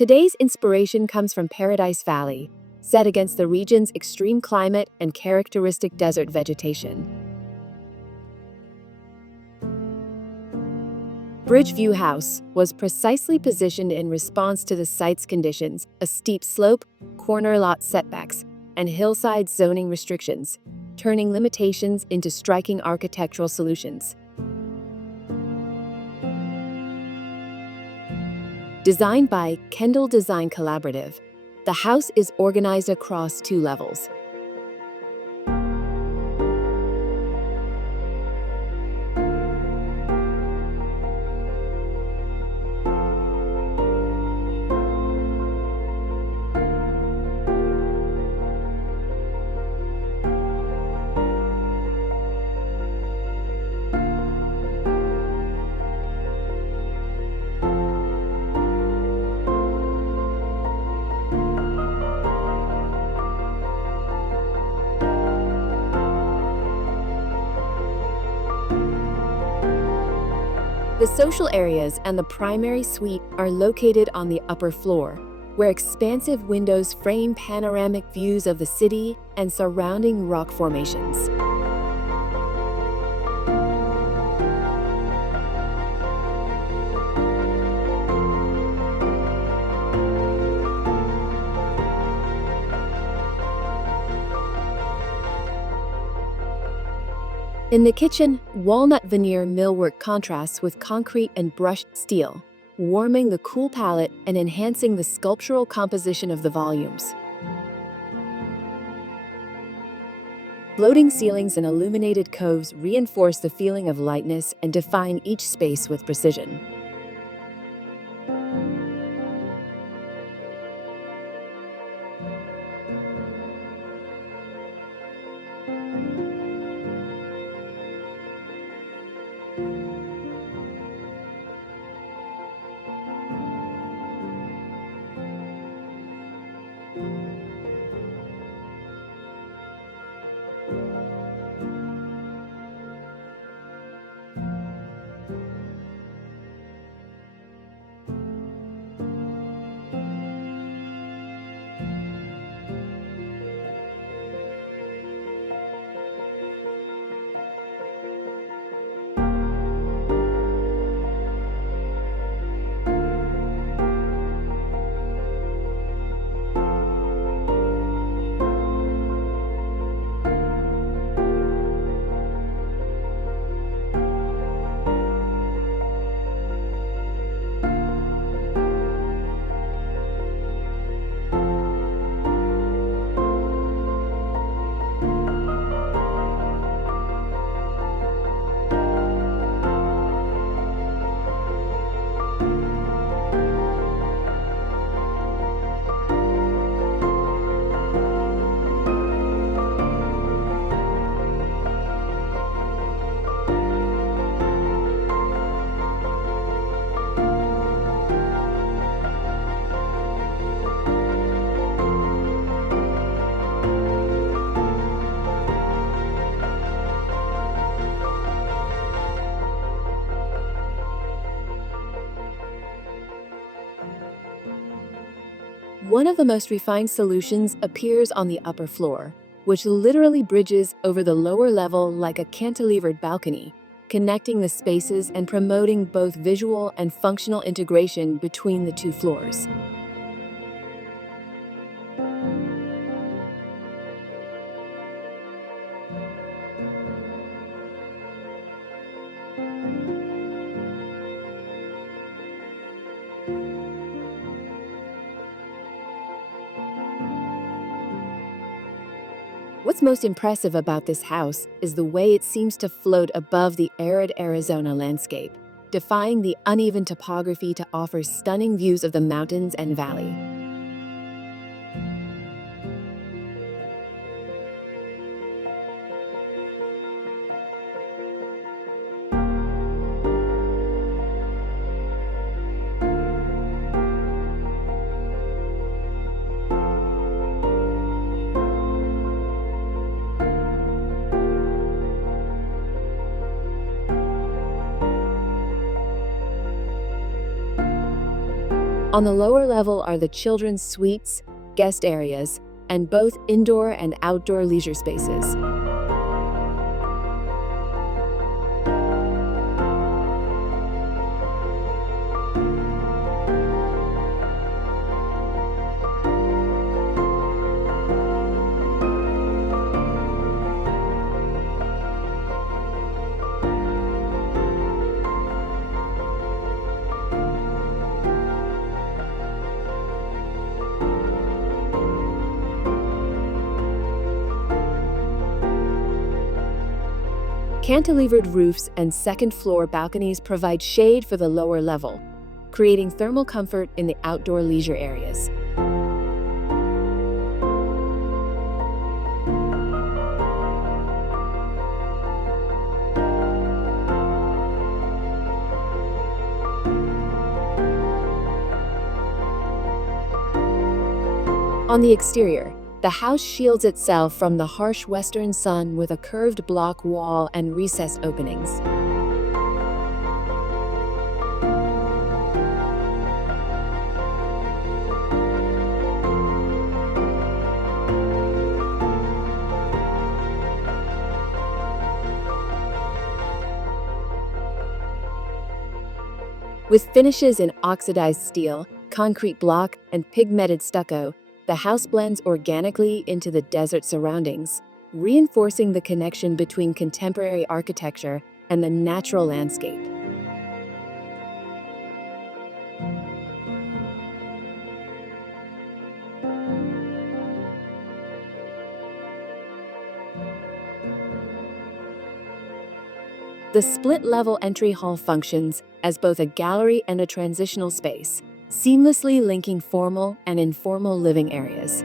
Today's inspiration comes from Paradise Valley, set against the region's extreme climate and characteristic desert vegetation. Bridgeview House was precisely positioned in response to the site's conditions: a steep slope, corner lot setbacks, and hillside zoning restrictions, turning limitations into striking architectural solutions. Designed by Kendle Design Collaborative, the house is organized across 2 levels. The social areas and the primary suite are located on the upper floor, where expansive windows frame panoramic views of the city and surrounding rock formations. In the kitchen, walnut veneer millwork contrasts with concrete and brushed steel, warming the cool palette and enhancing the sculptural composition of the volumes. Floating ceilings and illuminated coves reinforce the feeling of lightness and define each space with precision. One of the most refined solutions appears on the upper floor, which literally bridges over the lower level like a cantilevered balcony, connecting the spaces and promoting both visual and functional integration between the 2 floors. What's most impressive about this house is the way it seems to float above the arid Arizona landscape, defying the uneven topography to offer stunning views of the mountains and valley. On the lower level are the children's suites, guest areas, and both indoor and outdoor leisure spaces. Cantilevered roofs and second-floor balconies provide shade for the lower level, creating thermal comfort in the outdoor leisure areas. On the exterior, the house shields itself from the harsh western sun with a curved block wall and recessed openings. With finishes in oxidized steel, concrete block, and pigmented stucco, the house blends organically into the desert surroundings, reinforcing the connection between contemporary architecture and the natural landscape. The split-level entry hall functions as both a gallery and a transitional space, seamlessly linking formal and informal living areas.